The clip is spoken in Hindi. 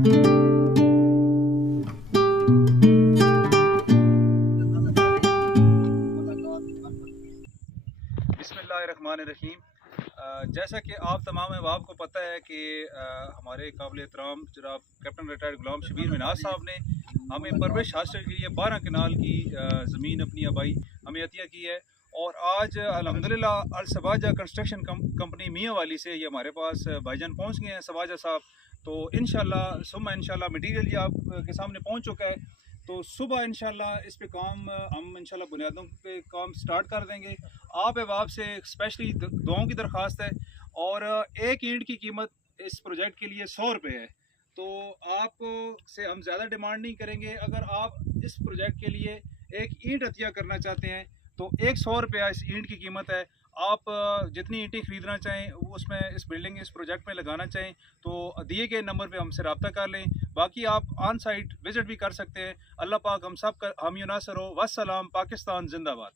बिस्मिल्लाहिर्रहमानिर्रहीम। जैसा कि आप तमाम अहबाब को पता है कि हमारे काबिल एहतराम जनाब कैप्टन रिटायर्ड गुलाम शबीर मिन्हाज साहब ने हमें परवरिश हासिल के लिए 12 कनाल की ज़मीन अपनी आबाई हमें अतिया की है। और आज अल्हम्दुलिल्लाह अल सबाजा कंस्ट्रक्शन कंपनी मियाँ वाली से ये हमारे पास भाईजान पहुँच गए हैं सबाजा साहब। तो इंशाल्लाह सुबह इंशाल्लाह मटीरियल ये आपके सामने पहुँच चुका है। तो सुबह इंशाल्लाह इस पे काम हम इंशाल्लाह बुनियादों पे काम स्टार्ट कर देंगे। आप अहबाब से स्पेशली दुआओं की दरख्वास्त है। और एक ईंट की कीमत इस प्रोजेक्ट के लिए 100 रुपये है। तो आप से हम ज़्यादा डिमांड नहीं करेंगे। अगर आप इस प्रोजेक्ट के लिए एक ईंट अतिया करना चाहते हैं तो 100 रुपया इस ईंट की कीमत है। आप जितनी ईंटें ख़रीदना चाहें वो उसमें इस बिल्डिंग इस प्रोजेक्ट में लगाना चाहें तो दिए गए नंबर पे हमसे रब्ता कर लें। बाकी आप ऑन साइट विज़िट भी कर सकते हैं। अल्लाह पाक हम सब का हामी नासर हो। वस्सलाम। पाकिस्तान जिंदाबाद।